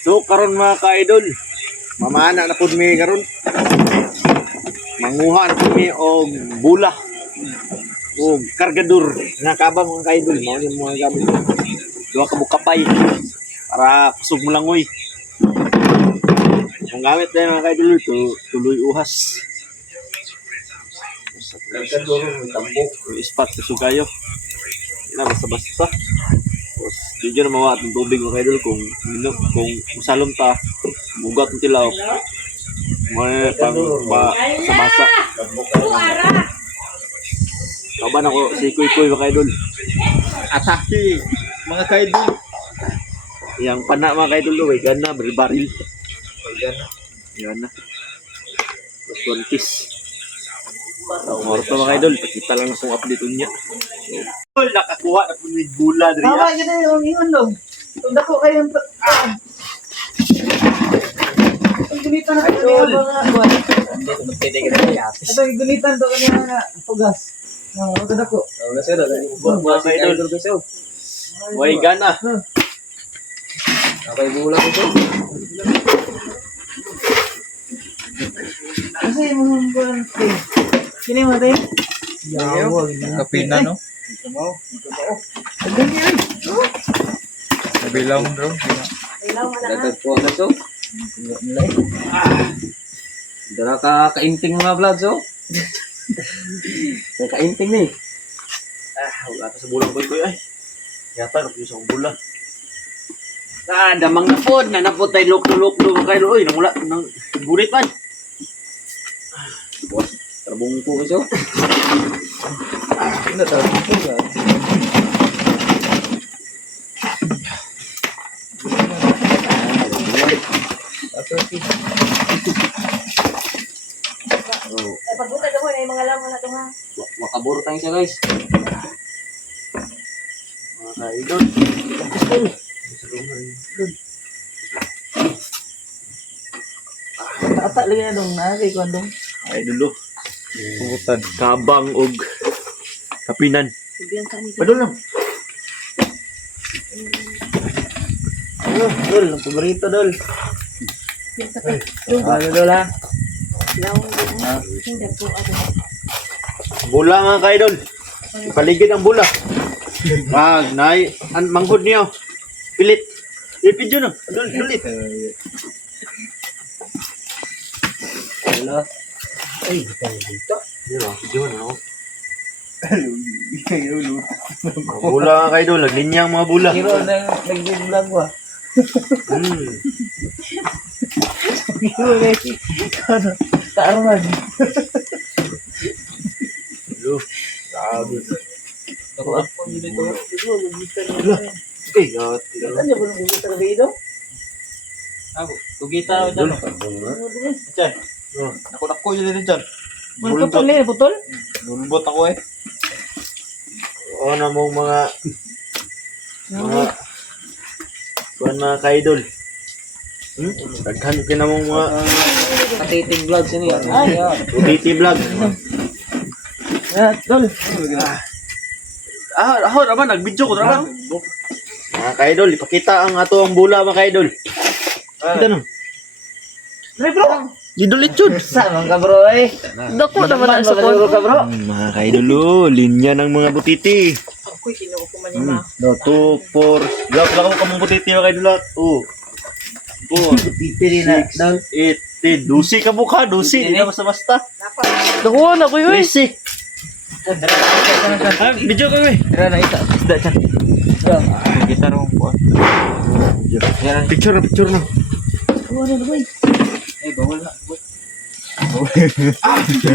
So karon mga ka-idol, mamana na pud mi karon. Manguha na pud mi og bula. Og kargador nga kabang mga ka-idol, mao ni mga gamit. Duha ka bukapay para kusog mo langoy. Ang gamit na mga ka-idol tuloy uhas. Kargador tambok, ispat kusog kayo. Ina basta-basta. Tapos di dyan mawa at tubig mga idol kung musalom ta bugat ng tilaw may pang basa-basa. Kaban ako si Kuy mga idol. Atake mga kaidol. Yang pana mga kaidol do, gana baril. Gana. Terus one piece. Morto mga idol, pakita lang akong update unya. So, nakakuha na po ni gula diri. Tama yun na yung ingon dong. Kung dako kayo ang gulitan na kayo mga buwan. Dito magpede ka na yapis. Ito yung gulitan to kanina nga pugas. Oo, ito dako. Wala sir, buwan sa idol guys. Way gana. Kapay bulang ito. Kasi yung mga buwan. Kini mo tayo? Yawa, kapina no? Nabilang bro. Dagat po na to. Dara ka kainting mga vlogs oh. Kainting ni. Wala ka sa bulang boy ay. Yata na po sa bula. Damang napod na napod tayo luklo-luklo mga kaidol. Uy, namula nang bulit man. Tarbong po kasi oh. Ano to? Ay, pagbuta daw na yung mga laman na ito nga. Makaburo tayo siya guys. Mga kaidol. Tata lagi na dong na kay kondong. Kaidol. Pugutan. Kabang og kapinan. Sabihan ka ni Padol lang. Dol, ang paborito dol. Ano dol ha? Hindi po ako. Bula mga kaidol. Paligid ang bula. Nay, manghod niyo. Pilit. Ipid yun. Padol, pilit. Hello. Ay, dito. Yun, ako. Mga bula mga kaidol. Naglinyang mga bula. Hero na nag-vlog ko. Hero na ano? Taaran. Hello. Sabi. Ako dito. Siguro mag-gitar na. Okay, yat. Ano ba nung gitar dito? Ako, tugita ako dyan. Diyan. Naku yun din dyan. Ano putol na putol? Bulbot ako eh. O na mong mga mga kaidol. Daghan ka na mong mga Katiting vlogs yun eh. Ay. UTT vlog. Dol. Ako naman, nag-video ko naman. Mga kaidol, ipakita ang ato ang bula mga kaidol. Kita no. Ay bro. Didulit yun. Sama ka bro eh. Dako naman ang Ka bro. Mga kaidol, linya ng mga butiti. Ako'y kinukuman niya ma. 2, 4. Gap lang ako kamong butiti mga kaidol. 2, 4, Butiti rin na. Dol. 8, 10. Dusi ka mukha, dusi. Hindi na basta-basta. Dako na ko yun. Dusi. Video ka eh. Tara na ita. Isda chan. Kita rong po. Picture na. Ano boy? Eh, bawal na.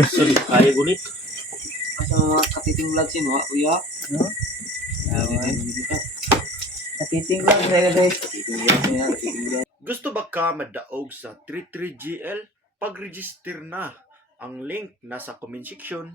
Sorry, kaya gunit. Asa mga katiting vlogs yun, ha? Kuya? No? Dito. Natiting lang na guys. Katiting vlogs yan, katiting vlogs. Gusto ba ka madaog sa 33GL? Pag-register na. Ang link nasa comment section.